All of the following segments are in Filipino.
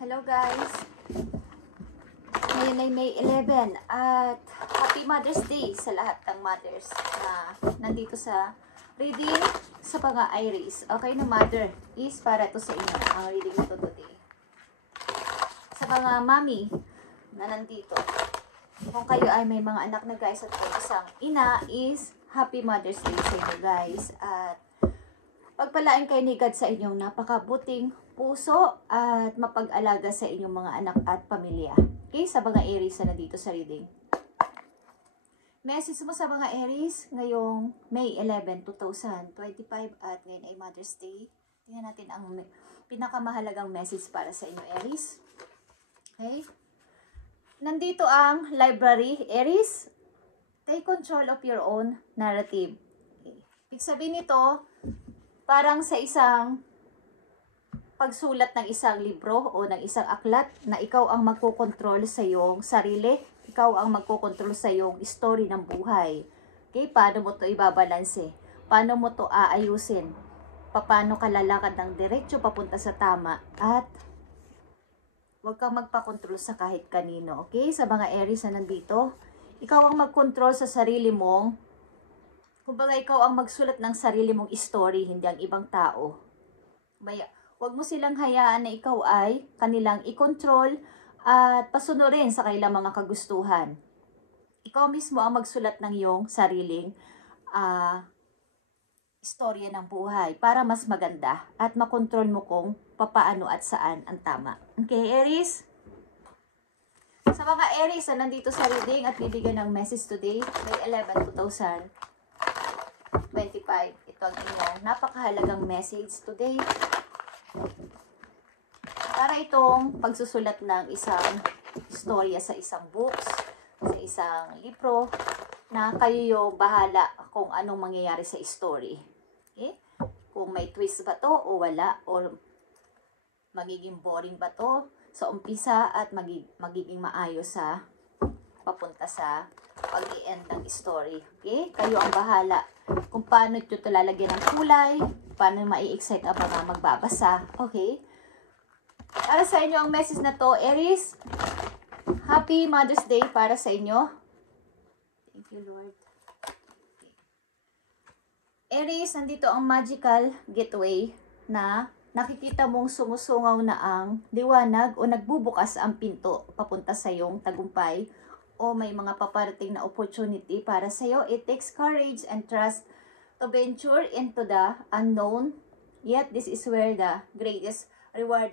Hello guys! Ngayon ay May 11 at Happy Mother's Day sa lahat ng mothers na nandito sa reading sa mga Iris. Okay na mother is para to sa inyo ang reading nito today. Sa mga mommy na nandito, kung kayo ay may mga anak na guys at isang ina is Happy Mother's Day sa inyo guys. At pagpalain kayo ni God sa inyong napakabuting puso at mapag-alaga sa inyong mga anak at pamilya. Okay, sa mga Aries na dito sa reading. Message mo sa mga Aries ngayong May 11, 2025 at ngayon ay Mother's Day. Tingnan natin ang pinakamahalagang message para sa inyo Aries. Okay? Nandito ang library Aries. Take control of your own narrative. Okay. Ibig sabihin nito, parang sa isang pagsulat ng isang libro o ng isang aklat na ikaw ang magkokontrol sa iyong sarili, ikaw ang magkokontrol sa iyong story ng buhay. Okay, paano mo to ibabalanse? Paano mo to aayusin? Paano ka lalakad ng diretso papunta sa tama? At huwag kang magpakontrol sa kahit kanino. Okay, sa mga Aries na nandito, ikaw ang magkontrol sa sarili mong, kumbaga ikaw ang magsulat ng sarili mong story, hindi ang ibang tao. Huwag mo silang hayaan na ikaw ay kanilang i-control at pasunurin sa kanilang mga kagustuhan. Ikaw mismo ang magsulat ng iyong sariling istorya ng buhay para mas maganda at makontrol mo kung papaano at saan ang tama. Okay, Aries? Sa mga Aries na nandito sa reading at bibigyan ng message today, May 11, 2025. Ito ang inyong napakahalagang message today. Para itong pagsusulat ng isang istorya sa isang books, sa isang libro, na kayo yung bahala kung anong mangyayari sa story. Okay? Kung may twist ba to o wala, or magiging boring ba to sa umpisa at magiging maayos sa papunta sa pag-i-end ng story. Okay? Kayo ang bahala kung paano ito lalagyan ng kulay, paano mai-excite ang mga magbabasa. Okay? Para sa inyo ang message na to, Aries, Happy Mother's Day para sa inyo. Thank you, Lord. Okay. Aries, nandito ang magical gateway na nakikita mong sumusungaw na ang liwanag o nagbubukas ang pinto papunta sa iyong tagumpay o may mga paparating na opportunity para sa iyo. It takes courage and trust to venture into the unknown, yet this is where the greatest rewards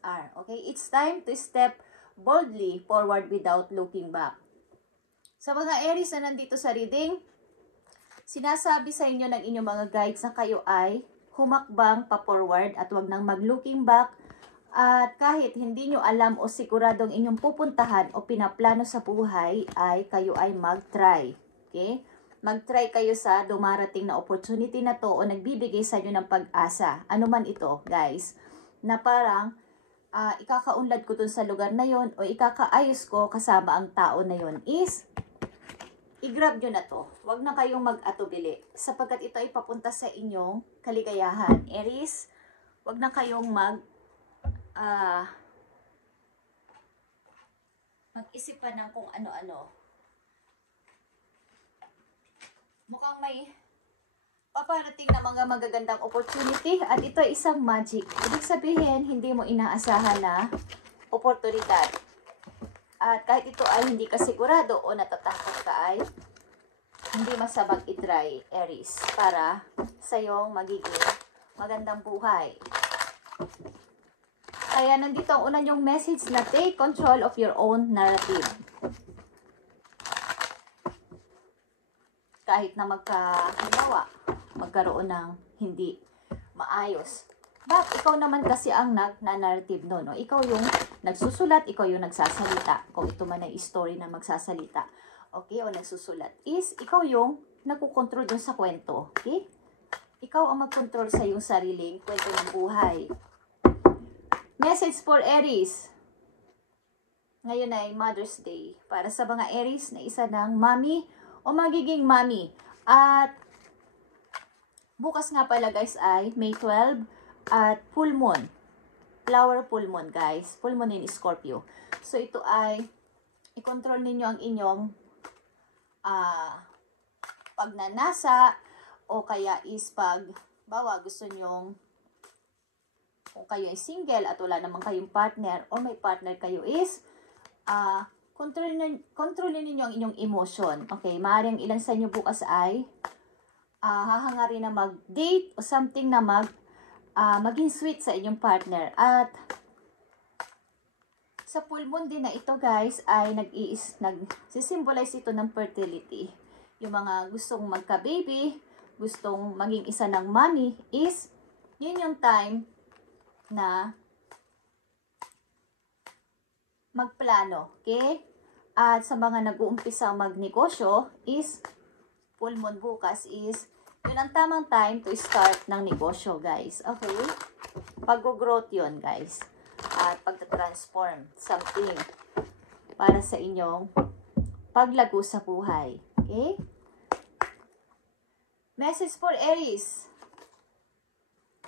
are. Okay, it's time to step boldly forward without looking back. Sa mga Aries na nandito sa reading, sinasabi sa inyo ng inyong mga guides na kayo ay humakbang pa-forward at wag nang mag-looking back. At kahit hindi nyo alam o siguradong inyong pupuntahan o pinaplano sa buhay, ay kayo ay mag-try. Okay? Mag-try kayo sa dumarating na opportunity na to o nagbibigay sa inyo ng pag-asa. Ano man ito, guys, na parang ikakaunlad ko dun sa lugar na yon o ikakaayos ko kasama ang tao na yon is i-grab nyo na to. Huwag na kayong mag-atubili sapagkat ito ay papunta sa inyong kaligayahan. Aries, huwag na kayong mag-isip pa ng kung ano-ano. Mukhang may paparating na mga magagandang opportunity at ito ay isang magic. Ibig sabihin, hindi mo inaasahan na oportunidad. At kahit ito ay hindi ka sigurado o natatakot ka ay hindi masamang itry, Aries, para sa iyong magiging magandang buhay. Kaya nandito ang unang yung message na take control of your own narrative. Kahit na magkaroon ng hindi maayos. But ikaw naman kasi ang narrative no? Ikaw yung nagsusulat, ikaw yung nagsasalita. Kung ito man ay story na magsasalita, okay, o nagsusulat, is ikaw yung nagkukontrol dun sa kwento. Okay? Ikaw ang magkontrol sa iyong sariling kwento ng buhay. Message for Aries. Ngayon ay Mother's Day. Para sa mga Aries na isa ng mommy o magiging mommy. At bukas nga pala guys ay May 12 at full moon. flower full moon, guys. Full moon in Scorpio. So, ito ay i-control ninyo ang inyong pagnanasa o kaya is gusto nyong kung kayo ay single at wala naman kayong partner o may partner kayo is kontrolin ninyo ang inyong emotion. Okay, maaaring ilan sa inyo bukas ay hahangarin na mag-date o something na maging sweet sa inyong partner. At sa full moon din na ito, guys, ay nag-symbolize ito ng fertility. Yung mga gustong magka-baby, gustong maging isa ng mommy is yun yung time na magplano, okay? At sa mga nag-uumpisa magnegosyo is full moon bukas is yun ang tamang time to start ng negosyo, guys. Okay? Pag-growth yun, guys. At pag-transform something para sa inyong paglago sa buhay. Okay? Message for Aries.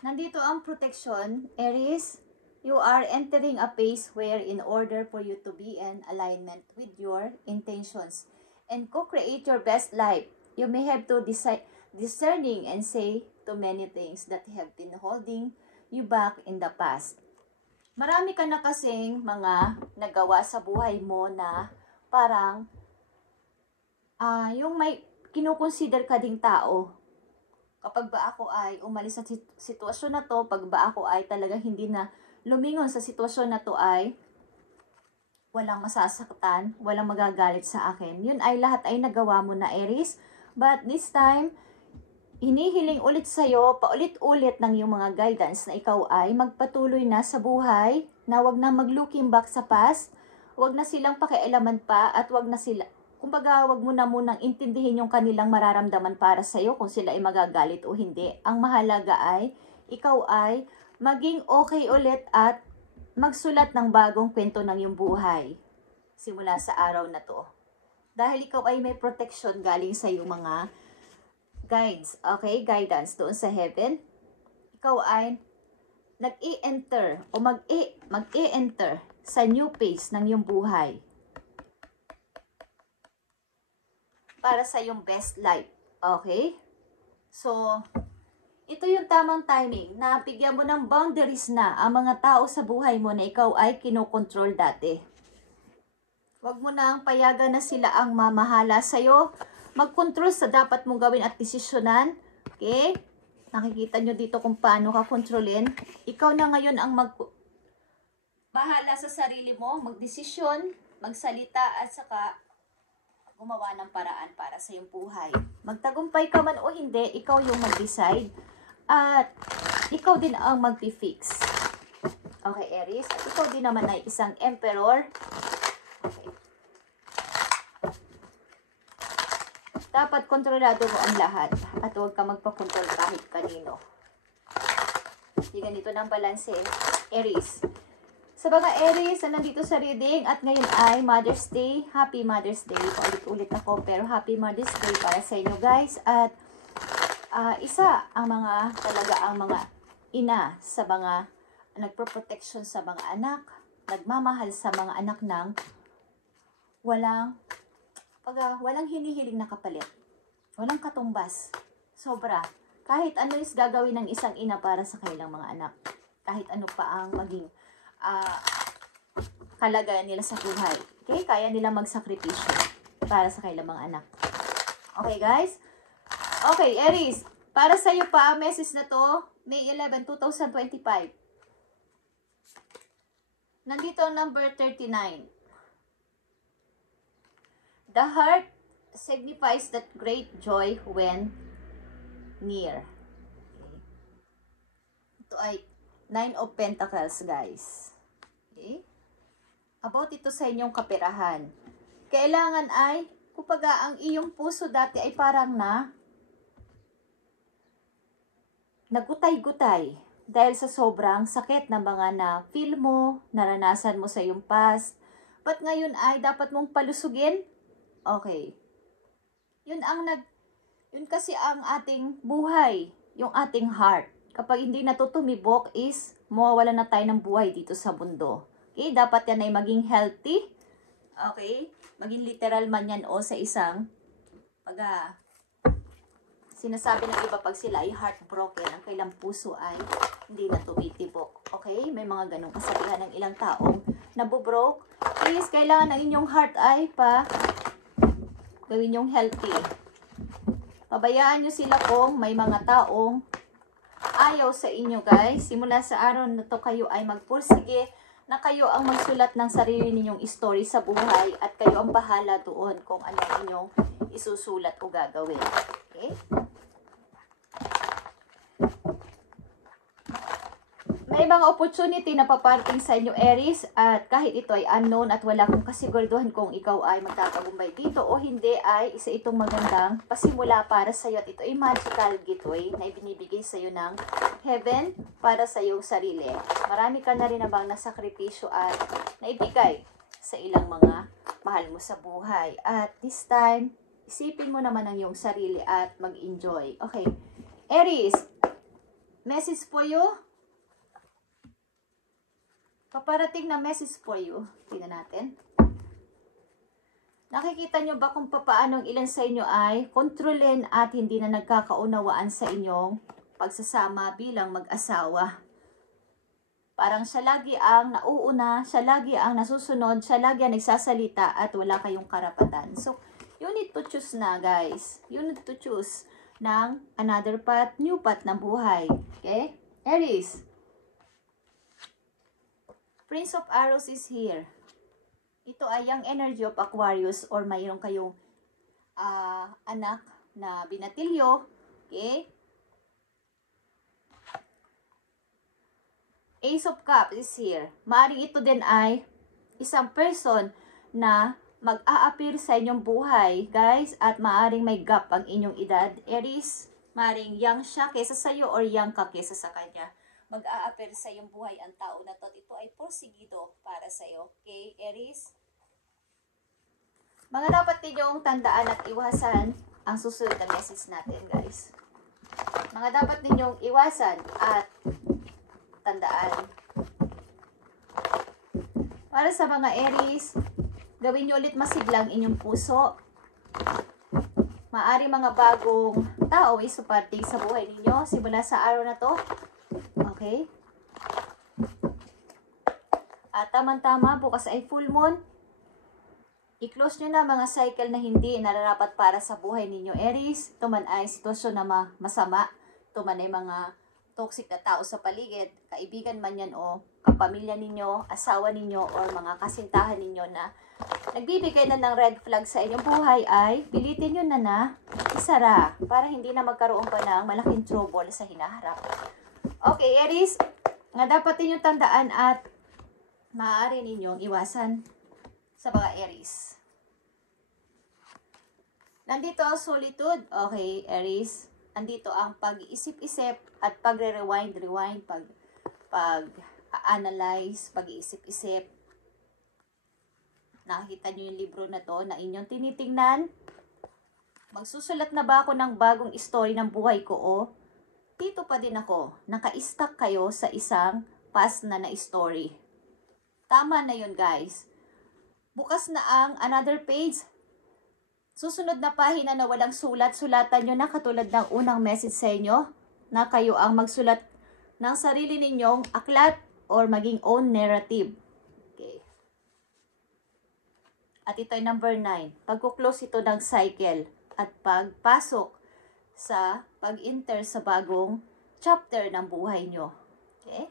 Nandito ang protection. Aries, you are entering a phase where in order for you to be in alignment with your intentions and co-create your best life, you may have to discerning and say to many things that have been holding you back in the past. Marami ka na kasing mga nagawa sa buhay mo na parang yung may kinukonsider ka ding tao. Kapag ba ako ay umalis sa sitwasyon na to, pag ba ako ay talagang hindi na lumingon sa sitwasyon na to ay walang masasaktan, walang magagalit sa akin. Yun ay lahat ay nagawa mo na, Aries. But this time, hinihiling ulit sa'yo, paulit-ulit ng yung mga guidance na ikaw ay magpatuloy na sa buhay, na wag na mag-looking back sa past, wag na silang pakialaman pa, at wag na sila, kumbaga wag mo na munang intindihin yung kanilang mararamdaman para sa'yo kung sila ay magagalit o hindi. Ang mahalaga ay, ikaw ay maging okay ulit at magsulat ng bagong kwento ng iyong buhay simula sa araw na to. Dahil ikaw ay may protection galing sa iyong mga guides, okay? Guidance doon sa heaven. Ikaw ay nag-i-enter o mag-i-enter sa new phase ng iyong buhay para sa iyong best life, okay? So, ito yung tamang timing na bigyan mo ng boundaries na ang mga tao sa buhay mo na ikaw ay kinokontrol dati. Huwag mo nang payagan na sila ang mamahala sa'yo. Mag-control sa dapat mong gawin at desisyonan. Okay? Nakikita nyo dito kung paano ka kontrolin. Ikaw na ngayon ang bahala sa sarili mo, magdesisyon, magsalita at saka gumawa ng paraan para sa iyong buhay. Magtagumpay ka man o hindi, ikaw yung mag-decide at ikaw din ang mag-fix. Okay, Aries. At ikaw din naman ay isang emperor. Okay. Dapat kontrolado mo ang lahat at huwag ka magpakontrol kahit kanino. Hindi ganito ng balanse, Aries. Sa mga Aries na nandito sa reading at ngayon ay Mother's Day. Happy Mother's Day. Paulit-ulit ako pero Happy Mother's Day para sa inyo, guys. At isa ang mga ina sa mga nagproprotection sa mga anak, nagmamahal sa mga anak ng walang hinihiling na kapalit. Walang katumbas. Sobra. Kahit ano is gagawin ng isang ina para sa kanilang mga anak. Kahit ano pa ang maging kalagayan nila sa buhay. Okay? Kaya nila magsakripisyo para sa kanilang mga anak. Okay, guys? Okay, Aries. Para sa iyo pa ang message na to, May 11, 2025. Nandito ang number 39. The heart signifies that great joy when near. Okay. Ito ay 9 of Pentacles, guys. Okay? About ito sa inyong kaperahan. Kailangan ay, kupaga ang iyong puso dati ay parang nagutay-gutay dahil sa sobrang sakit na mga na-feel mo, naranasan mo sa iyong past. But ngayon ay dapat mong palusugin. Okay. Yun kasi ang ating buhay, yung ating heart. Kapag hindi natutumibok is mawawalan na tayo ng buhay dito sa mundo. Okay, dapat yan ay maging healthy. Okay, maging literal man yan o sa isang sinasabi ng iba pag sila ay heartbroken, ang kailang puso ay hindi na tumitibok. Okay, may mga ganong kasabihan ng ilang taong nabubroke. Please, kailangan ng inyong heart ay gawin yung healthy. Pabayaan nyo sila kung may mga taong ayaw sa inyo, guys. Simula sa araw na to, kayo ay magpursige na kayo ang magsulat ng sarili ninyong story sa buhay at kayo ang bahala doon kung ano inyong isusulat o gagawin. Okay? May mga opportunity na paparating sa inyo, Aries, at kahit ito ay unknown at wala kong kasiguraduhan kung ikaw ay magtatagumpay dito o hindi, ay isa itong magandang pasimula para sa iyo at ito ay magical gateway na ibinibigay sa iyo ng heaven para sa iyong sarili. Marami ka na rin na bang nasakripisyo at naibigay sa ilang mga mahal mo sa buhay. At this time, isipin mo naman ang iyong sarili at mag-enjoy. Okay, Aries, message for you. Paparating na message for you. Tingnan natin. Nakikita nyo ba kung paano ilan sa inyo ay kontrolin at hindi na nagkakaunawaan sa inyong pagsasama bilang mag-asawa? Parang siya lagi ang nauuna, siya lagi ang nasusunod, siya lagi ang nagsasalita at wala kayong karapatan. So, you need to choose na, guys. You need to choose ng another path, new path ng buhay. Okay? Aries. Prince of Arrows is here. Ito ay yung energy of Aquarius or mayroon kayong anak na binatilyo. Okay? Ace of Cups is here. Maaring ito din ay isang person na mag-a-appear sa inyong buhay, guys, at maaring may gap ang inyong edad. Aries, maaring young siya kesa sa iyo or young ka kesa sa kanya. Mag-a-appear sa iyong buhay ang tao na to. Ito ay porsigido para sa iyo. Okay, Aries? Mga dapat ninyong tandaan at iwasan ang susunod na message natin, guys. Mga dapat ninyong iwasan at tandaan. Para sa mga Aries, gawin nyo ulit masiglang inyong puso. Maari mga bagong tao isuparting sa buhay ninyo simula sa araw na to. Okay? At tamang-tama, bukas ay full moon. I-close nyo na mga cycle na hindi nararapat para sa buhay ninyo, Aries. Ito man ay sitwasyon na masama. Ito man ay mga toxic na tao sa paligid. Kaibigan man yan o kapamilya ninyo, asawa ninyo, or mga kasintahan ninyo na nagbibigay na ng red flag sa inyong buhay, ay pilitin nyo na isara para hindi na magkaroon pa ng malaking trouble sa hinaharap. Okay, Aries, nga dapat ninyong tandaan at maaari ninyong iwasan sa mga Aries. Nandito ang solitude. Okay, Aries. Andito ang pag-iisip-isip at pagre-rewind, pag-analyze, pag-iisip-isip. Nakikita nyo yung libro na to na inyong tinitingnan. Magsusulat na ba ako ng bagong story ng buhay ko o dito pa din ako, naka-stuck kayo sa isang past na story. Tama na yun, guys. Bukas na ang another page. Susunod na pahina na walang sulat, sulatan nyo na katulad ng unang message sa inyo na kayo ang magsulat ng sarili ninyong aklat or maging own narrative. Okay. At ito ay number 9. Pagkuklose ito ng cycle at pagpasok sa pag-enter sa bagong chapter ng buhay nyo. Okay?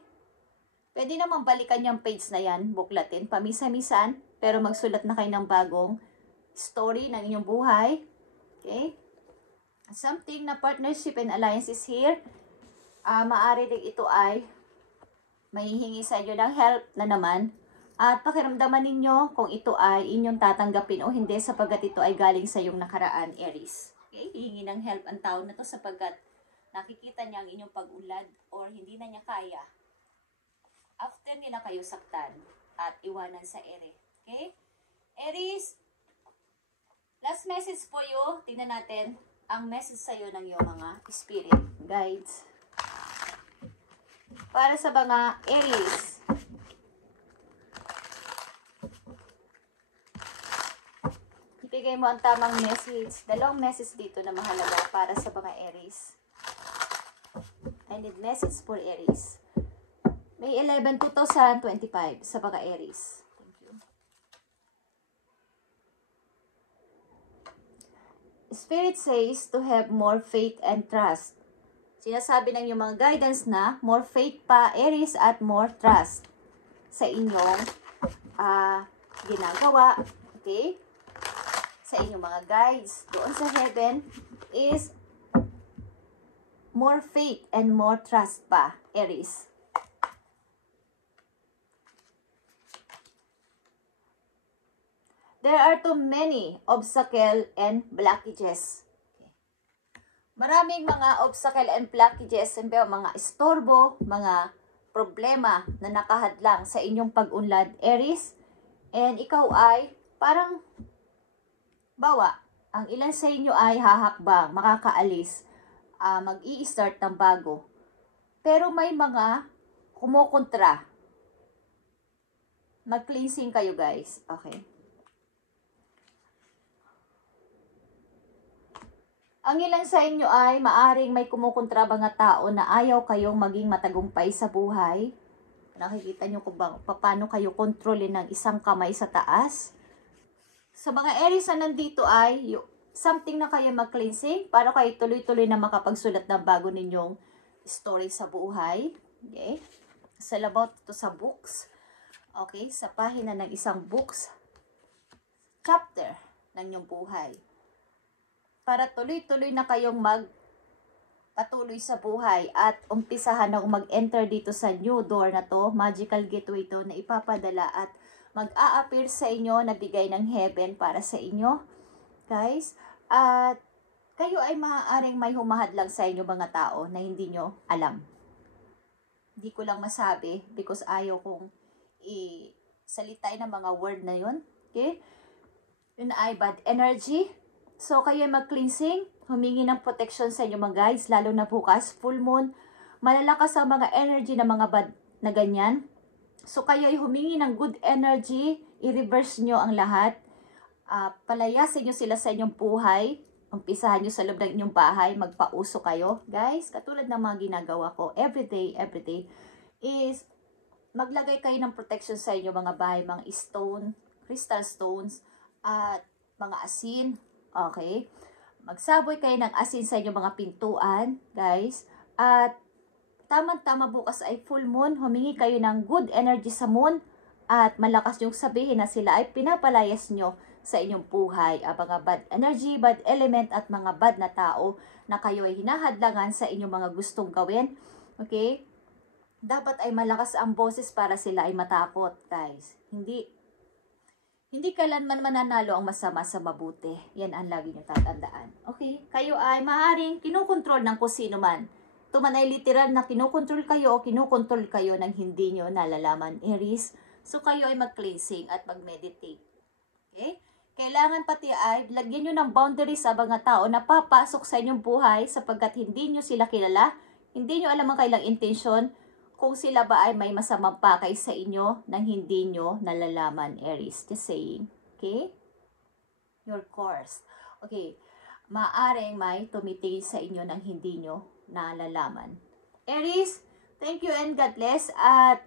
Pwede naman balikan yung page na yan, buklatin, pamisa-misan, pero magsulat na kayo ng bagong story ng inyong buhay. Okay? Something na partnership and alliance is here. Maaari din ito ay mahihingi sa inyo ng help na naman. At pakiramdaman ninyo kung ito ay inyong tatanggapin o hindi sapagkat ito ay galing sa iyong nakaraan, Aries. Okay? Hihingi ng help ang tao na to sapagkat nakikita niya ang inyong pag-unlad or hindi na niya kaya. After nila kayo saktan at iwanan sa ere. Okay? Aries, last message po you. Tingnan natin ang message sa'yo ng iyong mga spirit guides. para sa mga Aries. Ibigay mo ang tamang message. Dalawang message dito na mahalaga para sa mga Aries. I need message for Aries. May 11, 2025 sa mga Aries. Thank you. Spirit says to have more faith and trust. Sinasabi ng yung mga guidance na more faith pa, Aries, at more trust sa inyong ginagawa. Okay? Sa inyong mga guides doon sa heaven is more faith and more trust pa, Aries. There are too many obstacles and blockages. Maraming mga obstacle and blockages, mga istorbo, mga problema na nakahadlang sa inyong pag-unlad, Aries. And ikaw ay parang bawa. Ang ilan sa inyo ay hahakbang, makakaalis, mag-i-start ng bago. Pero may mga kumukontra. Mag-cleansing kayo, guys. Okay. Ang ilan sa inyo ay maaring may kumukontra mga tao na ayaw kayong maging matagumpay sa buhay. Nakikita nyo kung paano kayo kontrolin ng isang kamay sa taas. Sa mga Aries na nandito ay something na kayo mag-cleansing para kayo tuloy-tuloy na makapagsulat ng bago ninyong story sa buhay. Okay? Sa labaw ito sa books. Okay? Sa pahina ng isang books. Chapter ng inyong buhay. Para tuloy-tuloy na kayong magpatuloy sa buhay at umpisahan na mag-enter dito sa new door na to, magical gateway to na ipapadala at mag-a-appear sa inyo na bigay ng heaven para sa inyo, guys. At kayo ay maaaring may humahadlang sa inyo mga tao na hindi nyo alam. Hindi ko lang masabi because ayaw kong isalitay ng mga word na yun. Okay? Yun ay bad energy. So, kayo mag-cleansing, humingi ng protection sa inyo mga guys, lalo na bukas, full moon, malalakas ang mga energy ng mga bad na ganyan. So, kayo ay humingi ng good energy, i-reverse nyo ang lahat, palayasin nyo sila sa inyong buhay, umpisahan nyo sa loob ng inyong bahay, magpauso kayo. Guys, katulad ng mga ginagawa ko, everyday, is maglagay kayo ng protection sa inyong mga bahay, mga stone, crystal stones, at mga asin. Okay? Magsaboy kayo ng asin sa inyong mga pintuan, guys. At tamang-tama bukas ay full moon. Humingi kayo ng good energy sa moon. At malakas yung sabihin na sila ay pinapalayas nyo sa inyong buhay. Ang mga bad energy, bad element at mga bad na tao na kayo ay hinahadlangan sa inyong mga gustong gawin. Okay? Dapat ay malakas ang boses para sila ay matakot, guys. Hindi kailanman mananalo ang masama sa mabuti. Yan ang lagi nyo tatandaan. Okay? Kayo ay maaaring kinukontrol ng kung sino man. Ito man ay literal na kinukontrol kayo o kinukontrol kayo ng hindi nyo nalalaman, Aries. So, kayo ay mag-cleansing at mag-meditate. Okay? Kailangan pati ay lagyan nyo ng boundaries sa mga tao na papasok sa inyong buhay sapagkat hindi nyo sila kilala, hindi nyo alam ang kailang intensyon, kung sila ba ay may masamang pakay sa inyo nang hindi nyo nalalaman, Aries. Just saying. Okay? Your course. Okay. Maaring may tumitingin sa inyo nang hindi nyo nalalaman. Aries, thank you and God bless. At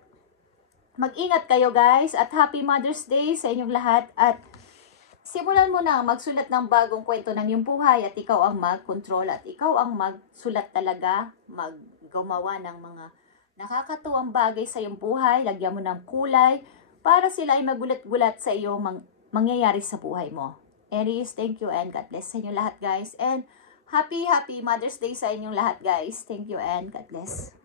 mag-ingat kayo, guys. At Happy Mother's Day sa inyong lahat. At simulan mo na magsulat ng bagong kwento ng iyong buhay at ikaw ang mag-control at ikaw ang magsulat talaga, maggumawa ng mga nakakatuwang bagay sa iyong buhay, lagyan mo ng kulay, para sila ay magulat-gulat sa iyong mangyayari sa buhay mo. Aries, thank you and God bless sa inyong lahat, guys. And happy Mother's Day sa inyong lahat, guys. Thank you and God bless.